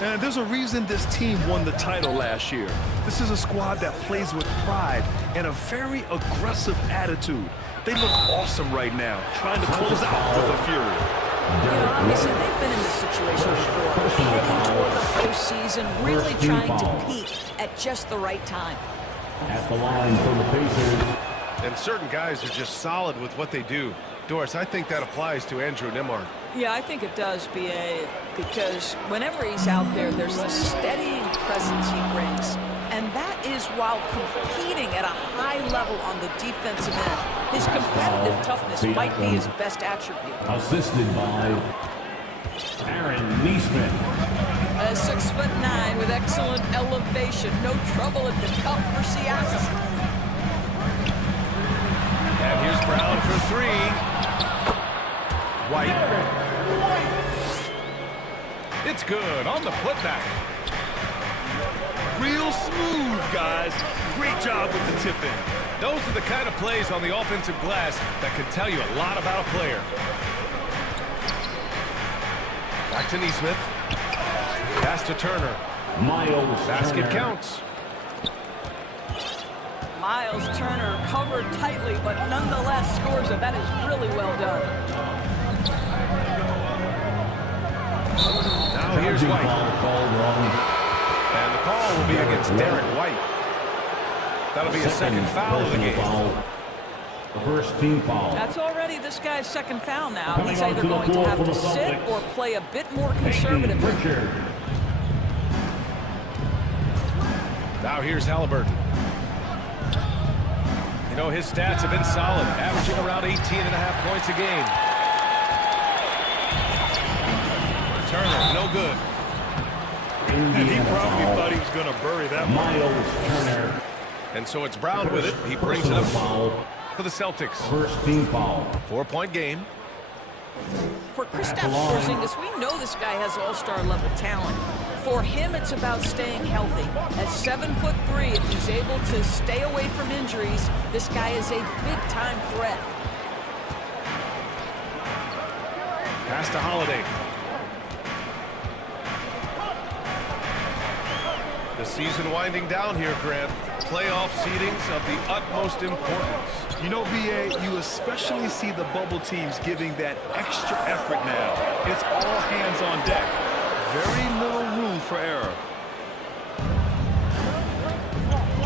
And there's a reason this team won the title last year. This is a squad that plays with pride and a very aggressive attitude. They look awesome right now, trying to close out with a fury. You know, obviously, they've been in this situation before, heading toward the postseason, really trying to peak at just the right time. At the line for the Pacers. And certain guys are just solid with what they do. Doris, I think that applies to Andrew Nembhard. Yeah, I think it does, B.A., because whenever he's out there, there's the steadying presence he brings. And that is while competing at a high level on the defensive end. His competitive toughness might be his best attribute. Assisted by Aaron Neesmith. 6'9" with excellent elevation. No trouble at the cup for Seattle. And here's Brown for three. White. It's good on the putback. Real smooth, guys. Great job with the tip-in. Those are the kind of plays on the offensive glass that can tell you a lot about a player. Back to Neesmith. Pass to Turner. Miles Basket Turner. counts. Miles Turner covered tightly, but nonetheless scores it. That is really well done. Now here's White. Called wrong. And the call will be against Derek White. That'll be a second foul of the game. The first team foul. That's already this guy's second foul now. Coming He's either onto the going to floor have for to the sit Celtics. or play a bit more Peyton conservatively. Pritchard. Now here's Halliburton. You know, his stats have been solid, averaging around 18.5 points a game. Turner, no good. And he probably thought he was going to bury that one. Miles Turner. And so it's Brown with it. He brings it up for the Celtics. First team foul. 4-point game. For Kristaps Porzingis, we know this guy has all-star level talent. For him, it's about staying healthy. At 7'3", if he's able to stay away from injuries, this guy is a big-time threat. Pass to Holiday. The season winding down here, Grant. Playoff seedings of the utmost importance. You know, B.A., you especially see the bubble teams giving that extra effort now. It's all hands on deck. Very little room for error.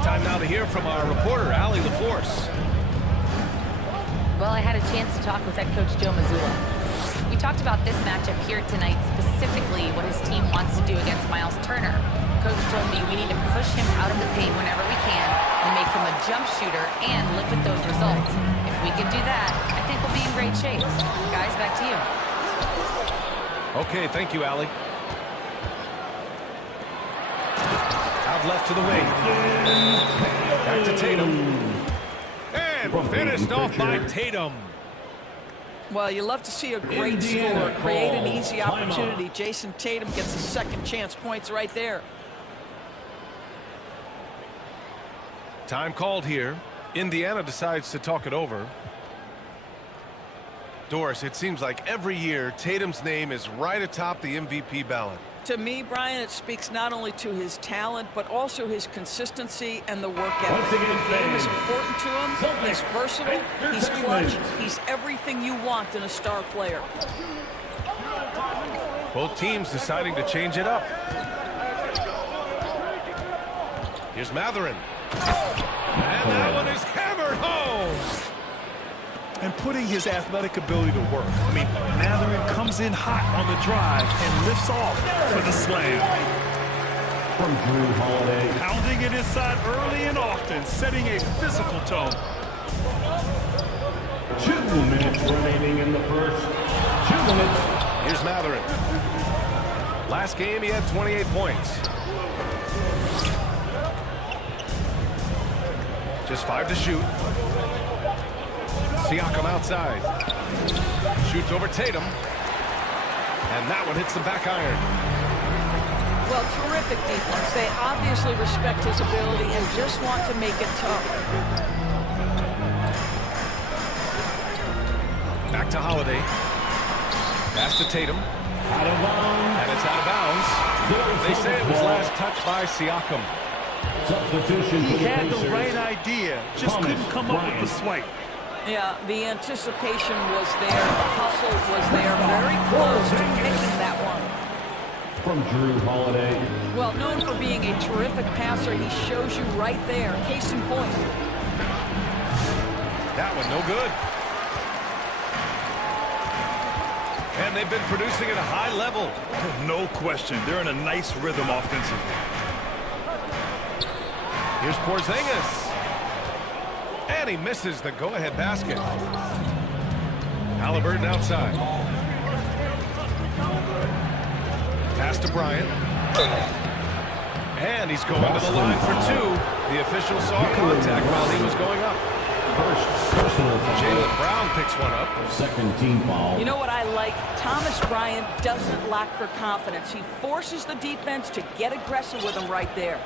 Time now to hear from our reporter, Allie LaForce. Well, I had a chance to talk with head coach Joe Mazzulla. We talked about this matchup here tonight, specifically what his team wants to do against Miles Turner. Coach told me we need to push him out of the paint whenever we can and make him a jump shooter and live with those results. If we can do that, I think we'll be in great shape. Guys, back to you. Okay, thank you, Allie. Out left to the wing. Back to Tatum. And finished off by Tatum. Well, you love to see a great scorer create an easy opportunity. Jason Tatum gets a second chance points right there. Time called here. Indiana decides to talk it over. Doris, it seems like every year Tatum's name is right atop the MVP ballot. To me, Brian, it speaks not only to his talent, but also his consistency and the work ethic. The game is important to him. He's versatile. He's clutch. He's everything you want in a star player. Both teams deciding to change it up. Here's Matherin. And that one is hammered home. And putting his athletic ability to work. I mean, Matherin comes in hot on the drive and lifts off for the slam. From Drew Holiday. Pounding it inside early and often, setting a physical tone. 2 minutes remaining in the first. 2 minutes. Here's Matherin. Last game, he had 28 points. Just 5 to shoot. Siakam outside. Shoots over Tatum. And that one hits the back iron. Well, terrific defense. They obviously respect his ability and just want to make it tough. Back to Holiday. Pass to Tatum. Out of bounds. And it's out of bounds. They say it was last touched by Siakam. Substitution He for the had the Pacers. right idea, just Thomas couldn't come up with Bryant. the swipe. Yeah, the anticipation was there. The hustle was there. Very close to picking that one. From Drew Holiday. Well, known for being a terrific passer, he shows you right there. Case in point. That one no good. And they've been producing at a high level. No question. They're in a nice rhythm offensively. Here's Porzingis. And he misses the go-ahead basket. Halliburton outside. Pass to Bryant. And he's going to the line for two. The official saw contact while he was going up. First personal foul. Jaylen Brown picks one up. Second team foul. You know what I like? Thomas Bryant doesn't lack for confidence. He forces the defense to get aggressive with him right there.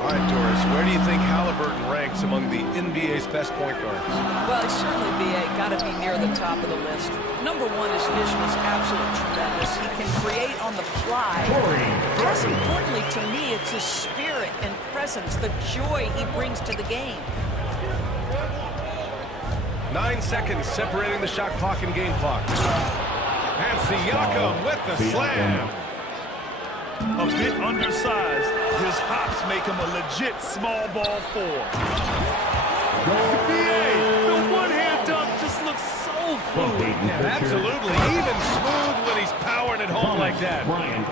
All right, Doris, where do you think Halliburton ranks among the NBA's best point guards? Well, certainly, B.A. got to be near the top of the list. Number one, his vision is absolutely tremendous. He can create on the fly. As importantly to me, it's his spirit and presence, the joy he brings to the game. 9 seconds separating the shot clock and game clock. And Siakam with the slam. A bit undersized, his hops make him a legit small ball four. The one-hand dunk just looks so fluid. Yeah, absolutely. Even smooth when he's powering it home like that. Bryant.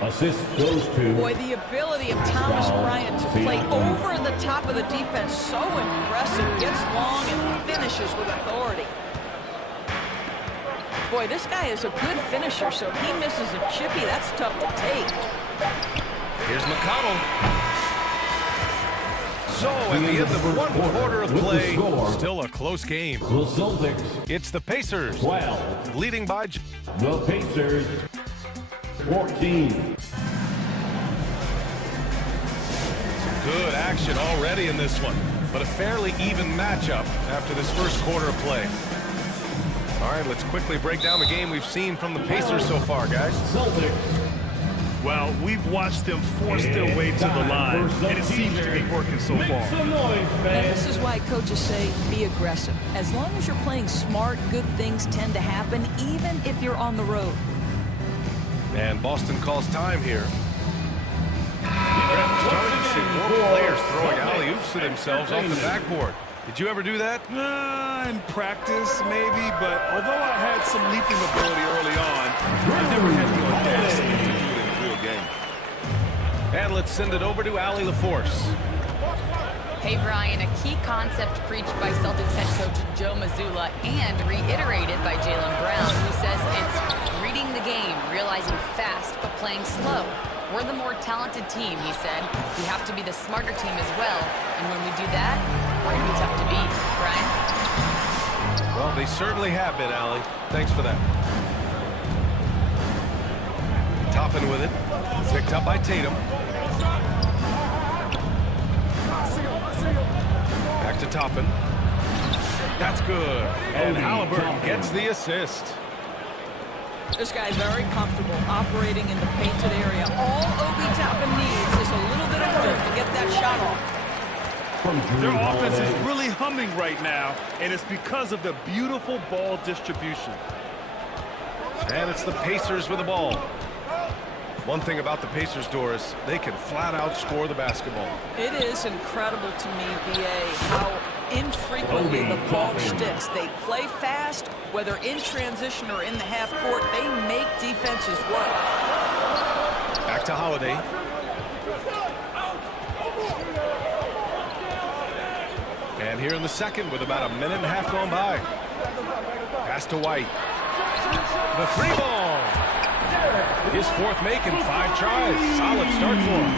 Assist goes to. Boy, the ability of Thomas Bryant to play over the top of the defense, so impressive. Gets long and finishes with authority. Boy, this guy is a good finisher, so he misses a chippy. That's tough to take. Here's McConnell. So, at the end of one quarter of play, still a close game. The Celtics. It's the Pacers 12. leading by... The Pacers 14. Good action already in this one, but a fairly even matchup after this first quarter of play. All right, let's quickly break down the game we've seen from the Pacers so far, guys. Celtics. Well, we've watched them force their way to the line, and it seems to be working so Make far. some noise, And fans. this is why coaches say be aggressive. As long as you're playing smart, good things tend to happen, even if you're on the road. And Boston calls time here. We're starting to see more players throwing alley-oops to themselves off the backboard. Did you ever do that? In practice, maybe, but although I had some leaping ability early on, I never had the audacity to do it in a real game. And let's send it over to Allie LaForce. Hey, Brian, a key concept preached by Celtics head coach Joe Mazzulla and reiterated by Jaylen Brown, who says it's reading the game, realizing fast, but playing slow. We're the more talented team, he said. We have to be the smarter team as well. And when we do that, we're going to be tough to beat. Brian? Well, they certainly have been, Allie. Thanks for that. Toppin with it. Picked up by Tatum. Back to Toppin. That's good. And Halliburton gets the assist. This guy very comfortable operating in the painted area. All Obi Toppin needs is a little bit of room to get that shot off. From Drew Their offense Holiday. is really humming right now, and it's because of the beautiful ball distribution. And it's the Pacers with the ball. One thing about the Pacers, Doris, they can flat out score the basketball. It is incredible to me, B.A., how infrequently the ball sticks. They play fast, whether in transition or in the half court. They make defenses work. Back to Holiday. And here in the second with about a minute and a half going by. Pass to White. The three ball. His fourth make in 5 tries. Solid start for him.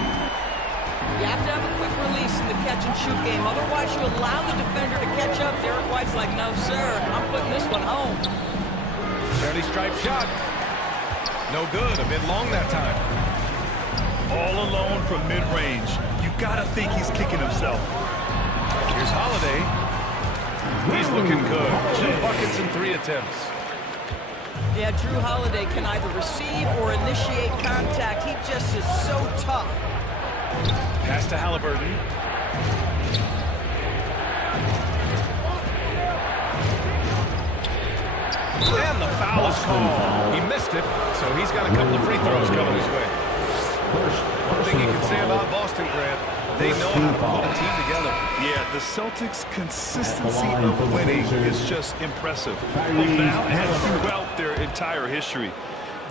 You have to have a quick release in the catch-and-shoot game. Otherwise, you allow the defender to catch up. Derek White's like, no, sir, I'm putting this one home. Charlie Stripe shot. No good. A bit long that time. All alone from mid-range. You gotta think he's kicking himself. Here's Holiday. He's looking good. 2 buckets in 3 attempts. Yeah, Drew Holiday can either receive or initiate contact. He just is so tough. Pass to Halliburton. And the foul is called. He missed it, so he's got a couple of free throws coming his way. One thing you can say about Boston, Grant, they know how to put a team together. Yeah, the Celtics' consistency of winning is just impressive. Now and throughout their entire history.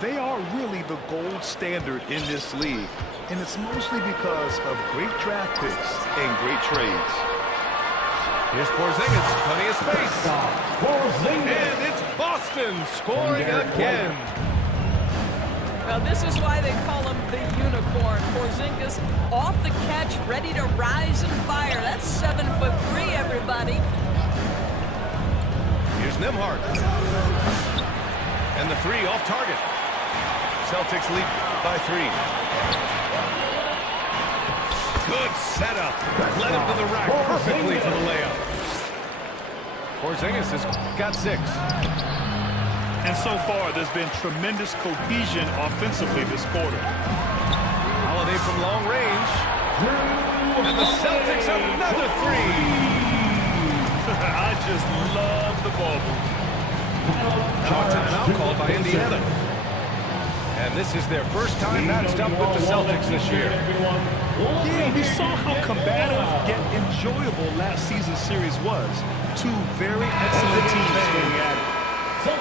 They are really the gold standard in this league, and it's mostly because of great draft picks and great trades. Here's Porzingis, plenty of space. And it's Boston scoring again. Now, this is why they call him the unicorn. Porzingis off the catch, ready to rise and fire. That's 7'3", everybody. Here's Nembhard. And the three off target. Celtics lead by 3. Good setup. Led him to the rack perfectly for the layup. Porzingis has got 6. And so far, there's been tremendous cohesion offensively this quarter. Holiday from long range. And the Celtics another 3. I just love the bubble. Now a timeout called by Indiana. And this is their first time matched up with the Celtics this year. Yeah, we saw how combative yet enjoyable last season's series was. Two very excellent teams going at it.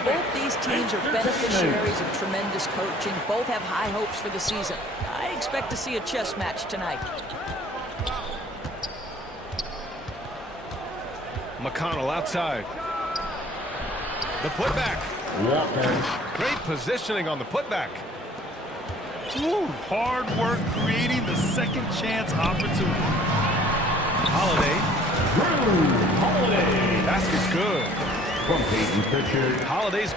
Both these teams are beneficiaries of tremendous coaching. Both have high hopes for the season. I expect to see a chess match tonight. McConnell outside. The putback. Great positioning on the putback. Ooh, hard work creating the second chance opportunity. Holiday. Basket's good. From Peyton Pritchard. Holiday's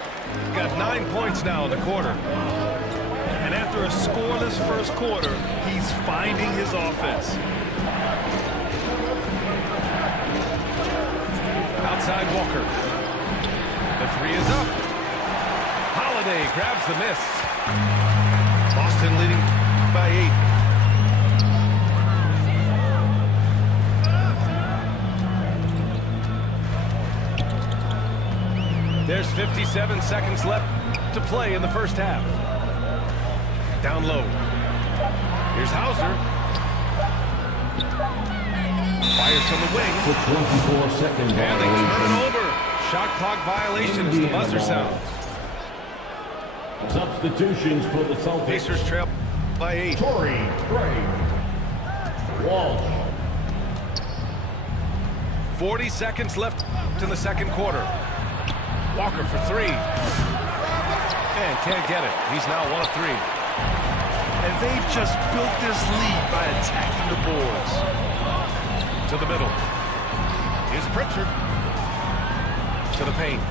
got 9 points now in the quarter. And after a scoreless first quarter, he's finding his offense. Outside Walker. The 3 is up. Holiday grabs the miss. Boston leading by 8. There's 57 seconds left to play in the first half. Down low. Here's Hauser. Fires from the wing. 24-second And they turn it over. Shot clock violation as the buzzer sounds. Substitutions for the Celtics. Pacers trail by 8. Torrey Craig. Walsh. 40 seconds left in the second quarter. Walker for 3. And can't get it. He's now 1 of 3. And they've just built this lead by attacking the boards. To the middle. Here's Pritchard. To the paint.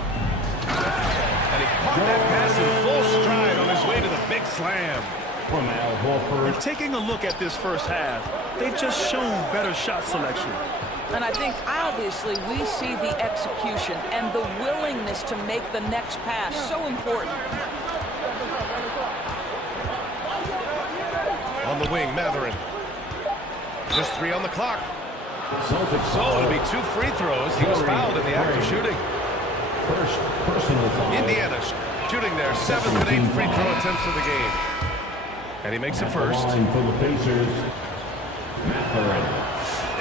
And he caught that pass in full stride on his way to the big slam. From Al Horford. And taking a look at this first half, they've just shown better shot selection. And I think, obviously, we see the execution and the willingness to make the next pass so important. On the wing, Matherin. Just 3 on the clock. Celtics. So it'll be 2 free throws. He was fouled in the act of shooting. First personal foul. Indiana shooting their 7th and 8th free throw attempts of the game. And he makes it first. Line for the Pacers. Matherin.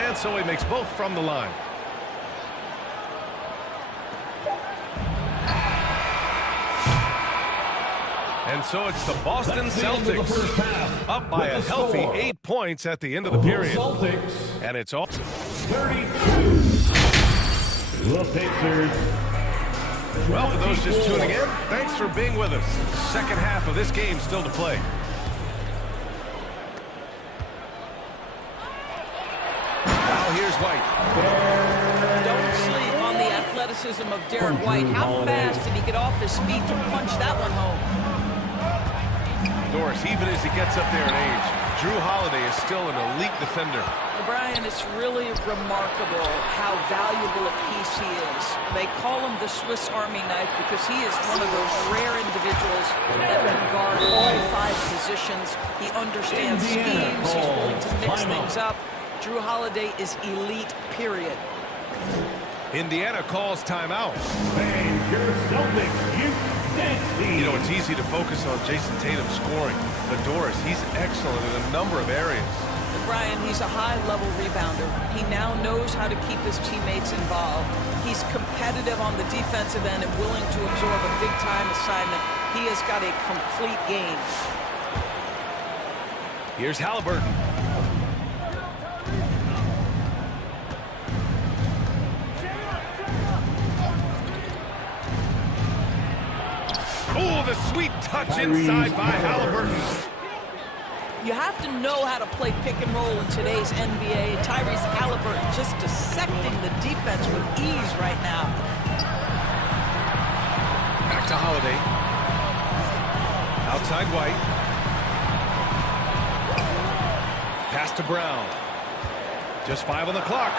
And so he makes both from the line. And so it's the Boston Celtics up by a healthy 8 points at the end of the period. Celtics. And it's all 32. The Pacers. well for those just tuning in. Thanks for being with us. Second half of this game still to play. Now here's White. Don't sleep on the athleticism of Derek White. How fast did he get off his feet to punch that one home? Doris, even as he gets up there in age, Drew Holiday is still an elite defender. Brian, it's really remarkable how valuable a piece he is. They call him the Swiss Army knife because he is one of those rare individuals that can guard all 5 positions. He understands schemes. He's willing to mix things up. Drew Holiday is elite, period. Indiana calls timeout. And your Celtics, You know, it's easy to focus on Jason Tatum scoring. But Doris, he's excellent in a number of areas. Brian, he's a high-level rebounder. He now knows how to keep his teammates involved. He's competitive on the defensive end and willing to absorb a big-time assignment. He has got a complete game. Here's Halliburton. Oh, the sweet touch inside by Halliburton. You have to know how to play pick and roll in today's NBA. Tyrese Halliburton just dissecting the defense with ease right now. Back to Holiday. Outside White. Pass to Brown. Just 5 on the clock.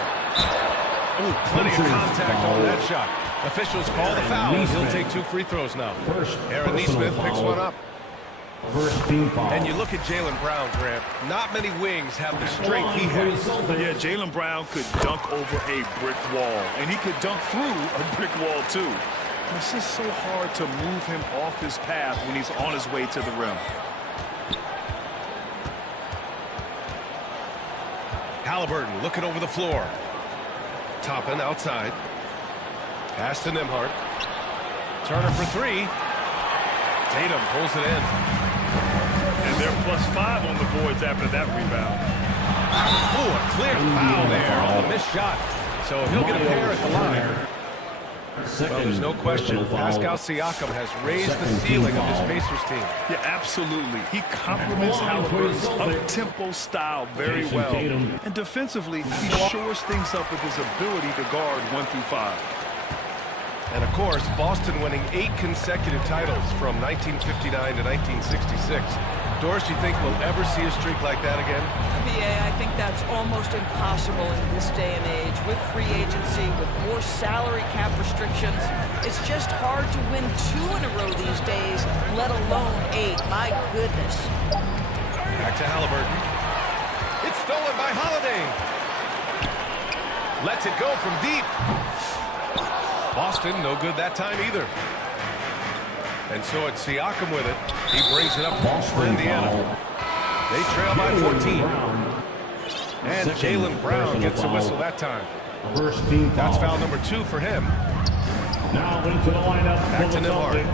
Ooh, plenty of contact on that shot. Officials call the foul. He'll take 2 free throws now. Aaron Nesmith picks one up. First team foul. And you look at Jaylen Brown, Grant. Not many wings have the strength he has. Yeah, Jaylen Brown could dunk over a brick wall, and he could dunk through a brick wall, too. It's just so hard to move him off his path when he's on his way to the rim. Halliburton looking over the floor. Toppin outside. Pass to Nembhard. Turner for 3. Tatum pulls it in. And they're +5 on the boards after that rebound. Oh, a clear foul there on the missed shot. So he'll get a pair at the line. Well, there's no question. Pascal Siakam has raised the ceiling of this Pacers team. Yeah, absolutely. He complements Halliburton's up-tempo style very well. And defensively, he shores things up with his ability to guard 1 through 5. And of course, Boston winning 8 consecutive titles from 1959 to 1966. Doris, you think we'll ever see a streak like that again? I think that's almost impossible in this day and age. With free agency, with more salary cap restrictions, it's just hard to win 2 in a row these days, let alone 8. My goodness. Back to Halliburton. It's stolen by Holiday. Lets it go from deep. Boston, no good that time either. And so it's Siakam with it. He brings it up for Indiana. They trail by 14. And Jaylen Brown gets a whistle that time. First team foul. That's foul number 2 for him. Now into the lineup. Back to Nembhard.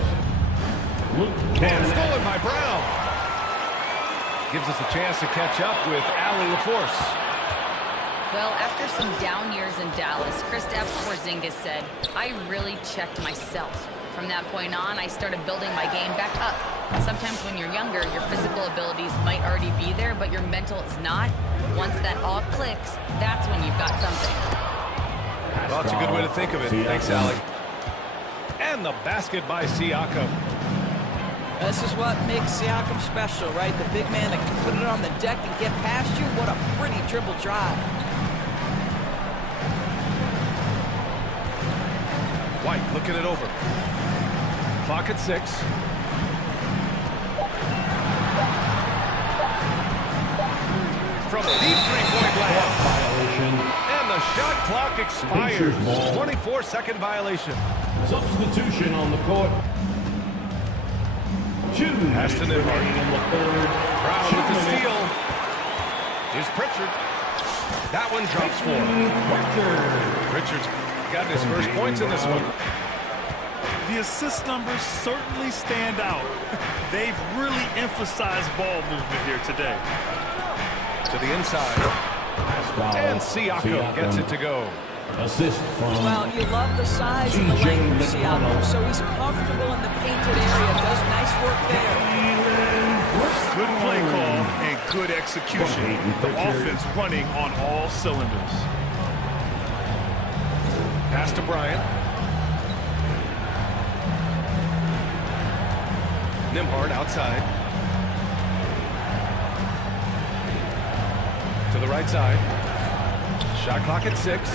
And stolen by Brown. Gives us a chance to catch up with Allie LaForce. Well, after some down years in Dallas, Kristaps Porzingis said, I really checked myself. From that point on, I started building my game back up. Sometimes when you're younger, your physical abilities might already be there, but your mental is not. Once that all clicks, that's when you've got something. Well, that's a good way to think of it. Thanks, Allie. And the basket by Siakam. This is what makes Siakam special, right? The big man that can put it on the deck and get past you. What a pretty dribble drive. White looking it over. Clock at 6. From deep three-point land. And the shot clock expires. 24-second violation. Substitution on the court. Pass to Nembhard. Brown with the steal. Here's Pritchard. That one drops 4. Pritchard's got his first points in this one. The assist numbers certainly stand out. They've really emphasized ball movement here today. To the inside. And Siakam gets it to go. Assist from Well, you love the size and the length of Siakam, so he's comfortable in the painted area. Does nice work there. Good play call and good execution. The offense running on all cylinders. Pass to Bryant. Nembhard outside. To the right side. Shot clock at 6.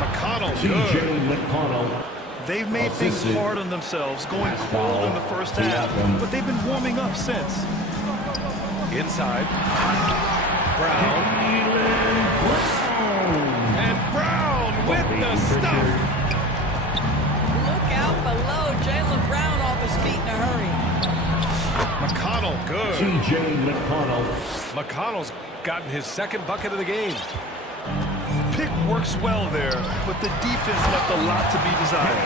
McConnell, C.J. good. McConnell. They've made things hard on themselves, going cold in the first half, but they've been warming up since. Inside. Brown. And Brown with the stuff. Look out below. Jaylen Brown off his feet in a hurry. McConnell, good. C.J. McConnell. McConnell's gotten his second bucket of the game. Pick works well there, but the defense left a lot to be desired.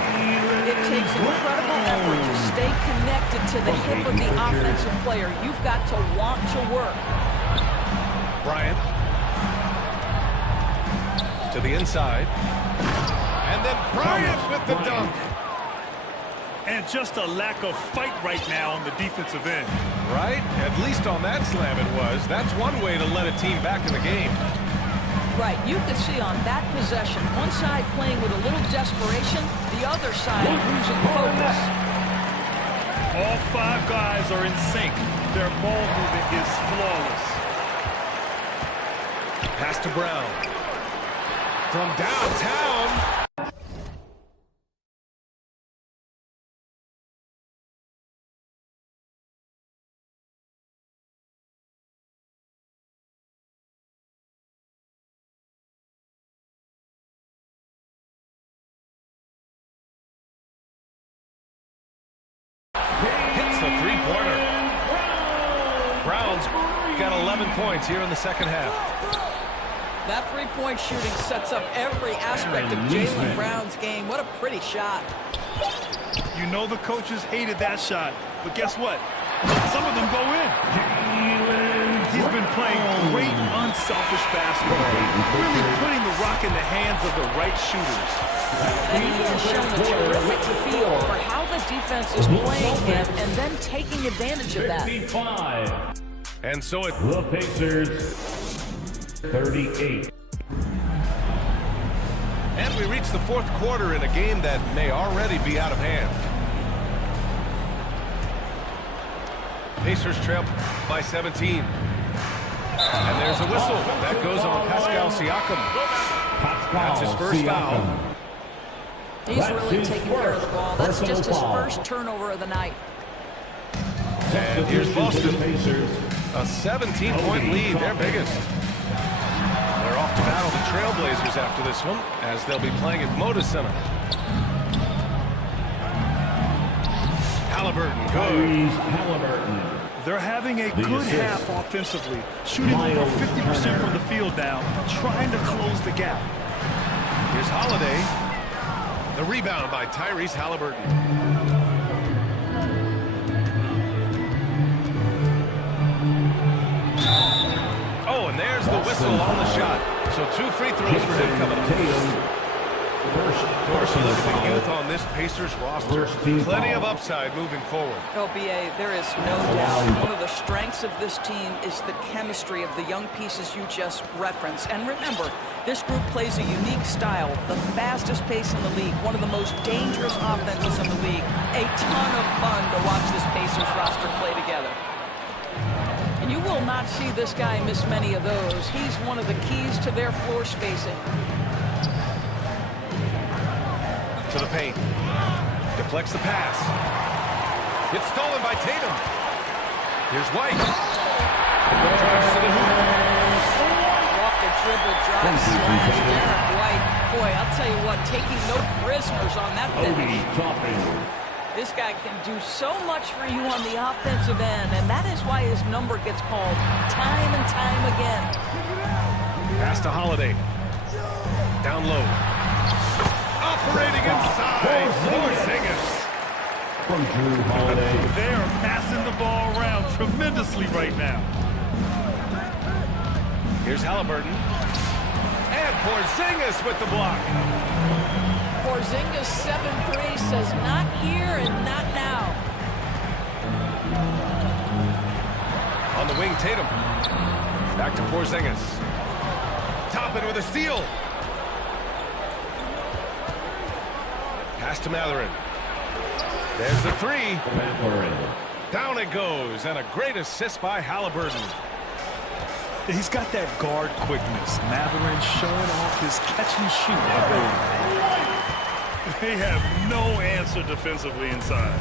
It takes incredible effort to stay connected to the hip of the offensive player. You've got to want to work. Bryant. To the inside. And then Bryant with the dunk. And just a lack of fight right now on the defensive end. Right? At least on that slam it was. That's one way to let a team back in the game. Right, you could see on that possession, one side playing with a little desperation, the other side losing focus. All 5 guys are in sync. Their ball movement is flawless. Pass to Brown. From downtown. Hits the three-pointer. Brown's got 11 points here in the second half. That three-point shooting sets up every aspect of Jaylen Brown's game. What a pretty shot. You know the coaches hated that shot, but guess what? Some of them go in. He's been playing great, unselfish basketball, really putting the rock in the hands of the right shooters. And he has shown a terrific feel for how the defense is playing him and then taking advantage of that. 55. And so it... The Pacers, 38. And we reach the fourth quarter in a game that may already be out of hand. Pacers trail by 17. And there's a whistle. That goes on Pascal Siakam. That's his first foul. He's really taking care of the ball. That's just his first turnover of the night. And here's Boston. A 17-point lead, their biggest. They're off to battle the Trailblazers after this one, as they'll be playing at Moda Center. Halliburton, good. They're having a good half offensively, shooting over 50% from the field now, trying to close the gap. Here's Holiday. The rebound by Tyrese Halliburton. Oh, and there's the whistle on the shot. So 2 free throws for him coming up. Dorsey, look at the youth on this Pacers roster. Plenty of upside moving forward. LBA, there is no doubt one of the strengths of this team is the chemistry of the young pieces you just referenced. And remember, this group plays a unique style, the fastest pace in the league, one of the most dangerous offenses in the league. A ton of fun to watch this Pacers roster play together. And you will not see this guy miss many of those. He's one of the keys to their floor spacing. To the paint. Deflects the pass. It's stolen by Tatum. Here's White. Drives to the hoop. Off the dribble, drive, slash, Derek White. Boy, I'll tell you what, taking no prisoners on that finish. This guy can do so much for you on the offensive end, and that is why his number gets called time and time again. Pass to Holiday. Down low. Operating inside. Porzingis. From Drew Holiday. They are passing the ball around tremendously right now. Here's Halliburton. And Porzingis with the block. Porzingis 7-3 says not here and not now. On the wing, Tatum. Back to Porzingis. Toppin with a steal. Pass to Matherin. There's the three. Down it goes, and a great assist by Halliburton. He's got that guard quickness. Matherin showing off his catch-and-shoot ability. They have no answer defensively inside.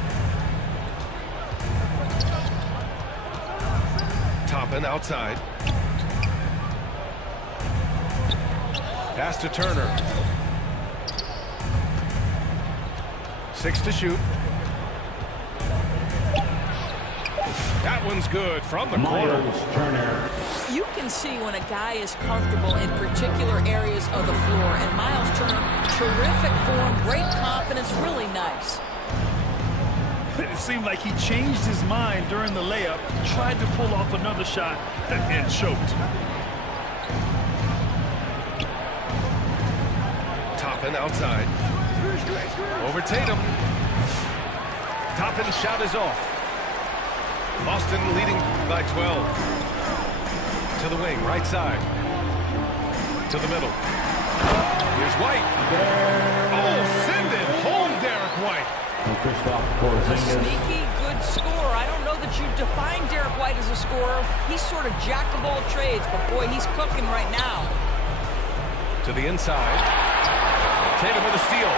Toppin outside. Pass to Turner. 6 to shoot. That one's good from the corner. Turner. You can see when a guy is comfortable in particular areas of the floor. And Miles Turner, terrific form, great confidence, really nice. It seemed like he changed his mind during the layup, tried to pull off another shot, and choked. Toppin outside. Over Tatum. Toppin's shot is off. Boston leading by 12. To the wing, right side. To the middle. Here's White. Oh, send it home, Derek White. A sneaky good scorer. I don't know that you define Derek White as a scorer. He's sort of jack of all trades, but boy, he's cooking right now. To the inside. Tatum with a steal.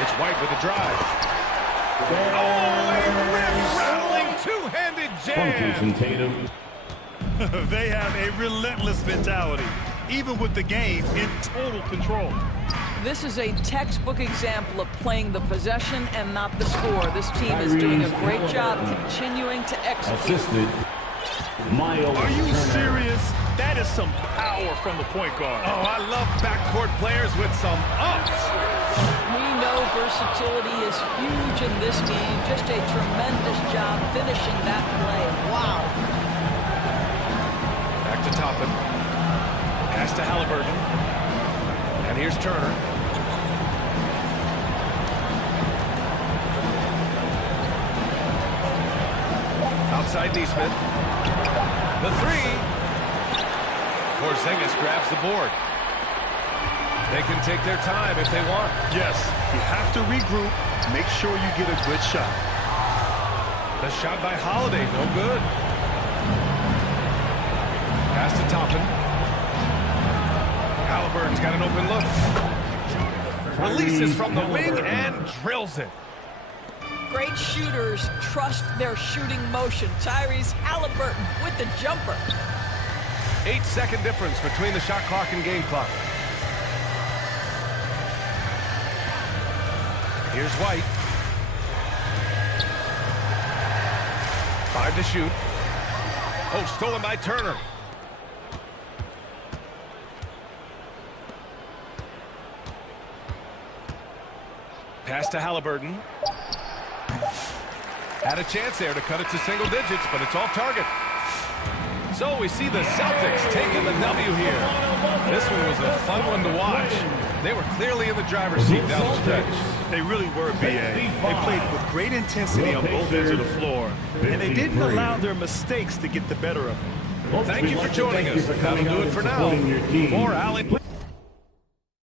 It's White with a drive. Oh, a rim-rattling two-handed jam. Tatum. They have a relentless mentality, even with the game in total control. This is a textbook example of playing the possession and not the score. This team is doing a great job continuing to execute. Assisted. Miles Are you Turner. serious? That is some power from the point guard. Oh, I love backcourt players with some ups. We know versatility is huge in this game. Just a tremendous job finishing that play. Wow. Back to Toppin. Pass to Halliburton. And here's Turner. Outside Neesmith. The three. Porzingis grabs the board. They can take their time if they want. Yes, you have to regroup. Make sure you get a good shot. The shot by Holiday, no good. Pass to Toppin. Halliburton's got an open look. Releases from the wing and drills it. Great shooters trust their shooting motion. Tyrese Halliburton with the jumper. 8-second difference between the shot clock and game clock. Here's White. 5 to shoot. Oh, stolen by Turner. Pass to Halliburton. Had a chance there to cut it to single digits, but it's off target. So we see the Celtics taking the W here. This one was a fun one to watch. They were clearly in the driver's seat down the stretch. They really were, BA. They played with great intensity on both ends of the floor, and they didn't allow their mistakes to get the better of them. Thank you for joining us. That'll do it for now. For Allie.